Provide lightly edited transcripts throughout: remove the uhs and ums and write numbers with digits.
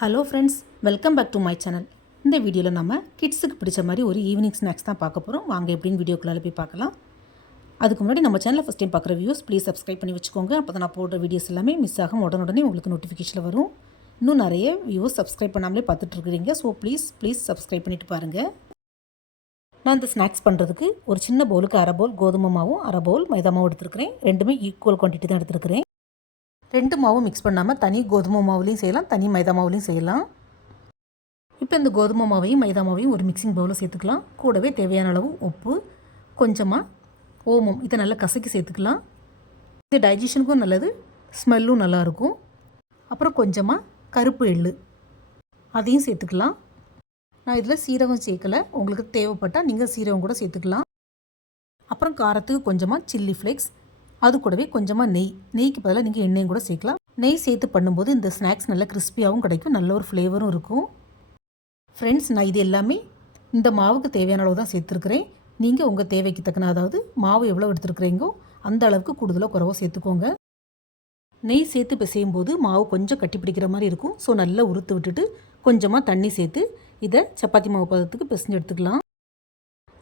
Hello friends, welcome back to my channel. இந்த வீடியோவில் நம்ம கிட்ஸுக்கு பிடிச்ச மாதிரி ஒரு ஈவினிங் ஸ்நாக்ஸ் தான் பார்க்க போகிறோம். வாங்க எப்படின்னு வீடியோக்குள்ளே போய் பார்க்கலாம். அதுக்கு முன்னாடி நம்ம சேனலில் ஃபஸ்ட் டைம் பார்க்குற வியூஸ் ப்ளீஸ் சப்ஸ்கிரைப் பண்ணி வச்சுக்கோங்க. அப்போ தான் நான் போடுற வீடியோஸ் எல்லாமே மிஸ் ஆகும் உடனே உங்களுக்கு நோட்டிஃபிகேஷன் வரும். இன்னும் நிறைய வியூஸ் சப்ஸ்கிரைப் பண்ணாமலே பார்த்துட்ருக்குறீங்க. ஸோ ப்ளீஸ் சப்ஸ்கிரைப் பண்ணிவிட்டு பாருங்கள். நான் இந்த ஸ்நாக்ஸ் பண்ணுறதுக்கு ஒரு சின்ன பவுலுக்கு அரை பவுல் கோதுமை மாவும் அரை பவுல் மைதா மாவும் எடுத்துருக்கிறேன். ரெண்டுமே ஈக்குவல் குவான்டிட்டி தான் எடுத்துருக்கிறேன். ரெண்டு மாவும் மிக்ஸ் பண்ணாமல் தனி கோதுமை மாவுலையும் செய்யலாம், தனி மைதா மாவுலையும் செய்யலாம். இப்போ இந்த கோதுமை மாவையும் மைதா மாவையும் ஒரு மிக்சிங் பவுலில் சேர்த்துக்கலாம். கூடவே தேவையான அளவு உப்பு, கொஞ்சமாக ஓமம், இதை நல்லா கசக்கி சேர்த்துக்கலாம். இது டைஜஷனுக்கும் நல்லது, ஸ்மெல்லும் நல்லாயிருக்கும். அப்புறம் கொஞ்சமாக கருப்பு எள்ளு, அதையும் சேர்த்துக்கலாம். நான் இதில் சீரகம் சேர்க்கலை, உங்களுக்கு தேவைப்பட்டால் நீங்கள் சீரகம் கூட சேர்த்துக்கலாம். அப்புறம் காரத்துக்கு கொஞ்சமாக சில்லி ஃப்ளேக்ஸ், அது கூடவே கொஞ்சமாக நெய்க்கு பதிலாக நீங்கள் எண்ணெயும் கூட சேர்க்கலாம். நெய் சேர்த்து பண்ணும்போது இந்த ஸ்நாக்ஸ் நல்லா கிறிஸ்பியாகவும் கிடைக்கும், நல்ல ஒரு ஃப்ளேவரும் இருக்கும். ஃப்ரெண்ட்ஸ், நான் இது எல்லாமே இந்த மாவுக்கு தேவையான அளவு தான் சேர்த்துருக்குறேன். நீங்கள் உங்கள் தேவைக்கு தக்கன, அதாவது மாவு எவ்வளோ எடுத்துருக்குறீங்களோ அந்த அளவுக்கு கூடுதலாக குறைவாக சேர்த்துக்கோங்க. நெய் சேர்த்து பிசையும் போது மாவு கொஞ்சம் கட்டி பிடிக்கிற மாதிரி இருக்கும். ஸோ நல்லா உறுத்து விட்டுட்டு கொஞ்சமாக தண்ணி சேர்த்து இதை சப்பாத்தி மாவு பதத்துக்கு பிசைஞ்சு எடுத்துக்கலாம்.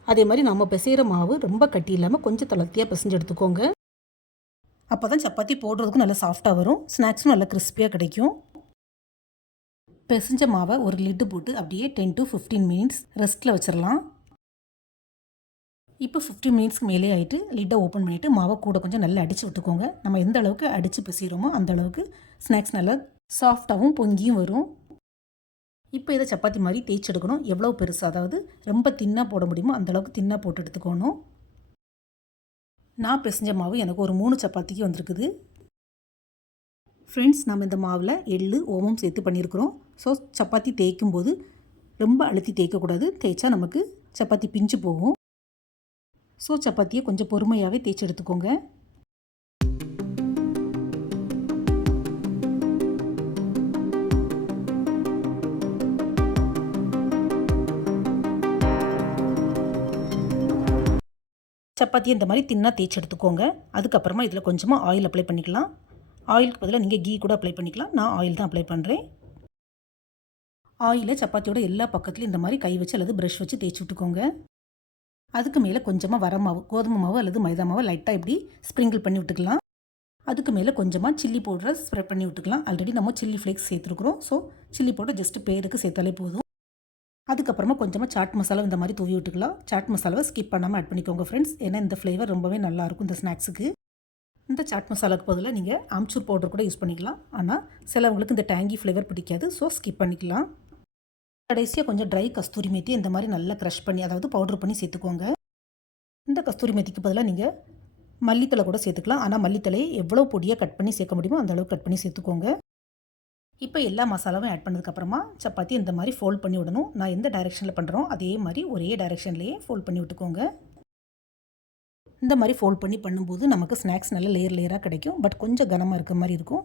அதே மாதிரி நம்ம பிசைகிற மாவு ரொம்ப கட்டி இல்லாமல் கொஞ்சம் தளர்த்தியாக பிசைஞ்சு எடுத்துக்கோங்க. அப்போ தான் சப்பாத்தி போடுறதுக்கும் நல்லா சாஃப்டாக வரும், ஸ்நாக்ஸும் நல்லா கிறிஸ்பியாக கிடைக்கும். பிசைஞ்ச மாவை ஒரு லிட்டு போட்டு அப்படியே 10 to 15 மினிட்ஸ் ரெஸ்ட்டில் வச்சிடலாம். இப்போ 15 மினிட்ஸ்க்கு மேலே ஆகிட்டு லிட்டை ஓப்பன் பண்ணிவிட்டு மாவை கூட கொஞ்சம் நல்லா அடித்து விட்டுக்கோங்க. நம்ம எந்த அளவுக்கு அடித்து பிசைகிறோமோ அந்த அளவுக்கு ஸ்நாக்ஸ் நல்லா சாஃப்டாகவும் பொங்கியும் வரும். இப்போ இதை சப்பாத்தி மாதிரி தேய்ச்சி எடுக்கணும். எவ்வளோ பெருசாக, அதாவது ரொம்ப தின்னாக போட முடியுமோ அந்தளவுக்கு தின்னாக போட்டு எடுத்துக்கணும். நான் பிசைஞ்ச மாவு எனக்கு ஒரு 3 சப்பாத்திக்கு வந்திருக்குது. ஃப்ரெண்ட்ஸ், நம்ம இந்த மாவில் எள்ளு ஓமம் சேர்த்து பண்ணியிருக்கிறோம். ஸோ சப்பாத்தி தேய்க்கும் போது ரொம்ப அழுத்தி தேய்க்கக்கூடாது, தேய்ச்சா நமக்கு சப்பாத்தி பிஞ்சு போகும். ஸோ சப்பாத்தியை கொஞ்சம் பொறுமையாகவே தேய்ச்சி எடுத்துக்கோங்க. சப்பாத்தியை இந்த மாதிரி தின்னாக தேய்ச்சி எடுத்துக்கோங்க. அதுக்கப்புறமா இதில் கொஞ்சமாக ஆயில் அப்ளை பண்ணிக்கலாம். ஆயிலுக்கு பதிலாக நீங்கள் கீ கூட அப்ளை பண்ணிக்கலாம். நான் ஆயில் தான் அப்ளை பண்ணுறேன். ஆயிலை சப்பாத்தியோட எல்லா பக்கத்துலையும் இந்த மாதிரி கை வச்சு அல்லது ப்ரஷ் வச்சு தேய்ச்சி விட்டுக்கோங்க. அதுக்கு மேலே கொஞ்சமாக வரமாவு, கோதுமை மாவு அல்லது மைதா மாவை லைட்டாக இப்படி ஸ்ப்ரிங்கிள் பண்ணி விட்டுக்கலாம். அதுக்கு மேலே கொஞ்சமாக சில்லி பவுடரை ஸ்ப்ரெட் பண்ணி விட்டுக்கலாம். ஆல்ரெடி நம்ம சில்லி ஃப்ளேக்ஸ் சேர்த்துருக்குறோம். ஸோ சில்லி பவுடர் ஜஸ்ட் பேருக்கு சேர்த்தாலே போதும். அதுக்கப்புறமா கொஞ்சமாக சாட் மசாலா இந்த மாதிரி தூவி விட்டுக்கலாம். சாட் மசாலாவை ஸ்கிப் பண்ணாமல் ஆட் பண்ணிக்கோங்க ஃப்ரெண்ட்ஸ், ஏன்னா இந்த ஃப்ளேவர் ரொம்பவே நல்லாயிருக்கும் இந்த ஸ்நாக்ஸுக்கு. இந்த சாட் மசாலாவுக்கு பதிலாக நீங்கள் ஆம்ச்சூர் பவுடர் கூட யூஸ் பண்ணிக்கலாம். ஆனால் சிலவங்களுக்கு இந்த டேங்கி ஃப்ளேவர் பிடிக்காது, ஸோ ஸ்கிப் பண்ணிக்கலாம். கடைசியாக கொஞ்சம் ட்ரை கஸ்தூரி மேத்தி இந்த மாதிரி நல்லா க்ரஷ் பண்ணி, அதாவது பவுடர் பண்ணி சேர்த்துக்கோங்க. இந்த கஸ்தூரி மேத்திக்கு பதிலாக நீங்கள் மல்லித்தலை கூட சேர்த்துக்கலாம். ஆனால் மல்லித்தலையை எவ்வளோ பொடியாக கட் பண்ணி சேர்க்க முடியுமோ அந்தளவுக்கு கட் பண்ணி சேர்த்துக்கோங்க. இப்போ எல்லா மசாலாவும் ஆட் பண்ணதுக்கப்புறமா சப்பாத்தி இந்த மாதிரி ஃபோல்ட் பண்ணி விடணும். நான் எந்த டைரெக்ஷனில் பண்ணுறோம் அதே மாதிரி ஒரே டைரெக்ஷன்லேயே ஃபோல்ட் பண்ணி விட்டுக்கோங்க. இந்த மாதிரி ஃபோல்ட் பண்ணி பண்ணும்போது நமக்கு ஸ்நாக்ஸ் நல்ல லேயராக கிடைக்கும். பட் கொஞ்சம் கனமாக இருக்க மாதிரி இருக்கும்.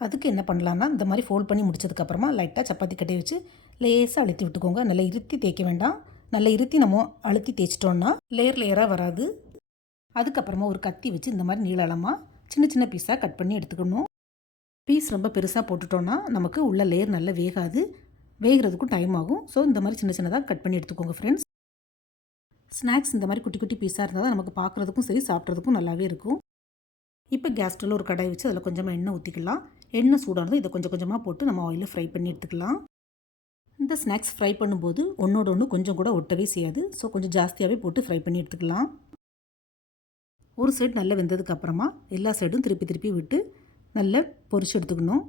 அதுக்கு என்ன பண்ணலான்னா, இந்த மாதிரி ஃபோல்ட் பண்ணி முடிச்சதுக்கப்புறமா லைட்டாக சப்பாத்தி கட்டி வச்சு லேசாக அழுத்தி விட்டுக்கோங்க. நல்லா இருத்தி தேய்க்க வேண்டாம். நல்லா இருத்தி நம்ம அழுத்தி தேய்ச்சிட்டோன்னா லேயராக வராது. அதுக்கப்புறமா ஒரு கத்தி வச்சு இந்த மாதிரி நீளமாக சின்ன சின்ன பீஸாக கட் பண்ணி எடுத்துக்கணும். பீஸ் ரொம்ப பெருசாக போட்டுட்டோன்னா நமக்கு உள்ள லேயர் நல்லா வேகாது, வேகிறதுக்கும் டைம் ஆகும். ஸோ இந்த மாதிரி சின்ன சின்னதாக கட் பண்ணி எடுத்துக்கோங்க ஃப்ரெண்ட்ஸ். ஸ்நாக்ஸ் இந்த மாதிரி குட்டி குட்டி பீஸாக இருந்தால் தான் நமக்கு பார்க்குறதுக்கும் சரி சாப்பிட்றதுக்கும் நல்லாவே இருக்கும். இப்போ கேஸ் ஸ்டவ்வில் ஒரு கடாய் வச்சு அதில் கொஞ்சமாக எண்ணெய் ஊற்றிக்கலாம். எண்ணெய் சூடானதும் இதை கொஞ்சம் கொஞ்சமாக போட்டு நம்ம ஆயிலில் ஃப்ரை பண்ணி எடுத்துக்கலாம். இந்த ஸ்நாக்ஸ் ஃப்ரை பண்ணும்போது ஒன்றோட ஒன்று கொஞ்சம் கூட ஒட்டவே செய்யாது. ஸோ கொஞ்சம் ஜாஸ்தியாகவே போட்டு ஃப்ரை பண்ணி எடுத்துக்கலாம். ஒரு சைடு நல்லா வெந்ததுக்கு அப்புறமா எல்லா சைடும் திருப்பி விட்டு நல்லா பொரிச்சு எடுத்துக்கணும்.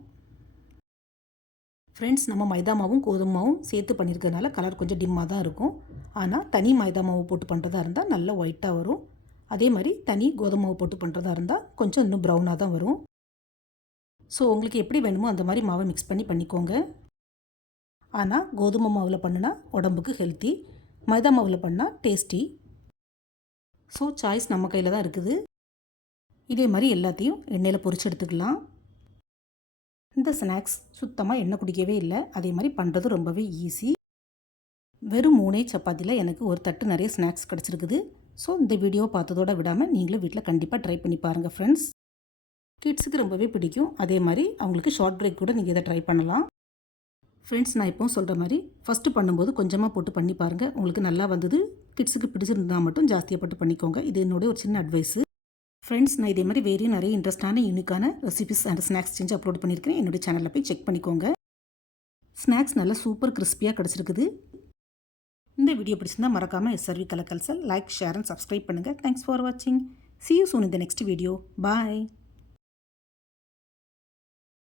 ஃப்ரெண்ட்ஸ், நம்ம மைதா மாவும் கோதுமை மாவும் சேர்த்து பண்ணியிருக்கிறதுனால கலர் கொஞ்சம் டிம்மாக தான் இருக்கும். ஆனால் தனி மைதா மாவு போட்டு பண்ணுறதா இருந்தால் நல்லா ஒயிட்டாக வரும். அதே மாதிரி தனி கோதுமை மாவு போட்டு பண்ணுறதா இருந்தால் கொஞ்சம் இன்னும் ப்ரௌனாக தான் வரும். ஸோ உங்களுக்கு எப்படி வேணுமோ அந்த மாதிரி மாவை மிக்ஸ் பண்ணி பண்ணிக்கோங்க. ஆனால் கோதுமை மாவில் பண்ணினா உடம்புக்கு ஹெல்த்தி, மைதா மாவில் பண்ணால் டேஸ்டி. ஸோ சாய்ஸ் நம்ம கையில் தான் இருக்குது. இதே மாதிரி எல்லாத்தையும் எண்ணெயில் பொரிச்சு எடுத்துக்கலாம். இந்த ஸ்நாக்ஸ் சுத்தமாக எண்ணெய் குடிக்கவே இல்லை. அதே மாதிரி பண்ணுறது ரொம்பவே ஈஸி. வெறும் 3 சப்பாத்தியில் எனக்கு ஒரு தட்டு நிறைய ஸ்நாக்ஸ் கிடச்சிருக்குது. ஸோ இந்த வீடியோவை பார்த்ததோடு விடாமல் நீங்களும் வீட்டில் கண்டிப்பாக ட்ரை பண்ணி பாருங்கள் ஃப்ரெண்ட்ஸ். கிட்ஸுக்கு ரொம்பவே பிடிக்கும். அதே மாதிரி அவங்களுக்கு ஷார்ட் பிரேக் கூட நீங்கள் இதை ட்ரை பண்ணலாம். ஃப்ரெண்ட்ஸ், நான் இப்போவும் சொல்கிற மாதிரி ஃபஸ்ட்டு பண்ணும்போது கொஞ்சமாக போட்டு பண்ணி பாருங்கள். உங்களுக்கு நல்லா வந்தது, கிட்ஸுக்கு பிடிச்சிருந்தா மட்டும் ஜாஸ்தியாக போட்டு பண்ணிக்கோங்க. இது என்னோட ஒரு சின்ன அட்வைஸு. ஃப்ரெண்ட்ஸ், நான் இதே மாதிரி வேறையும் நிறைய இன்ட்ரெஸ்டான யூனிக்கான ரெசிபிஸ் அண்ட் ஸ்நாக்ஸ் செஞ்சு அப்லோட் பண்ணியிருக்கிறேன். என்னுடைய சேனலில் போய் செக் பண்ணிக்கோங்க. ஸ்நாக்ஸ் நல்லா சூப்பர் கிறிஸ்பியாக கிடச்சிருக்குது. இந்த வீடியோ பிடிச்சிருந்தா மறக்காமல் SRV கலக்கல்சல் லைக், ஷேர் அண்ட் சப்ஸ்கிரைப் பண்ணுங்கள். தேங்க்ஸ் ஃபார் வாட்சிங். See you soon in the next video. Bye.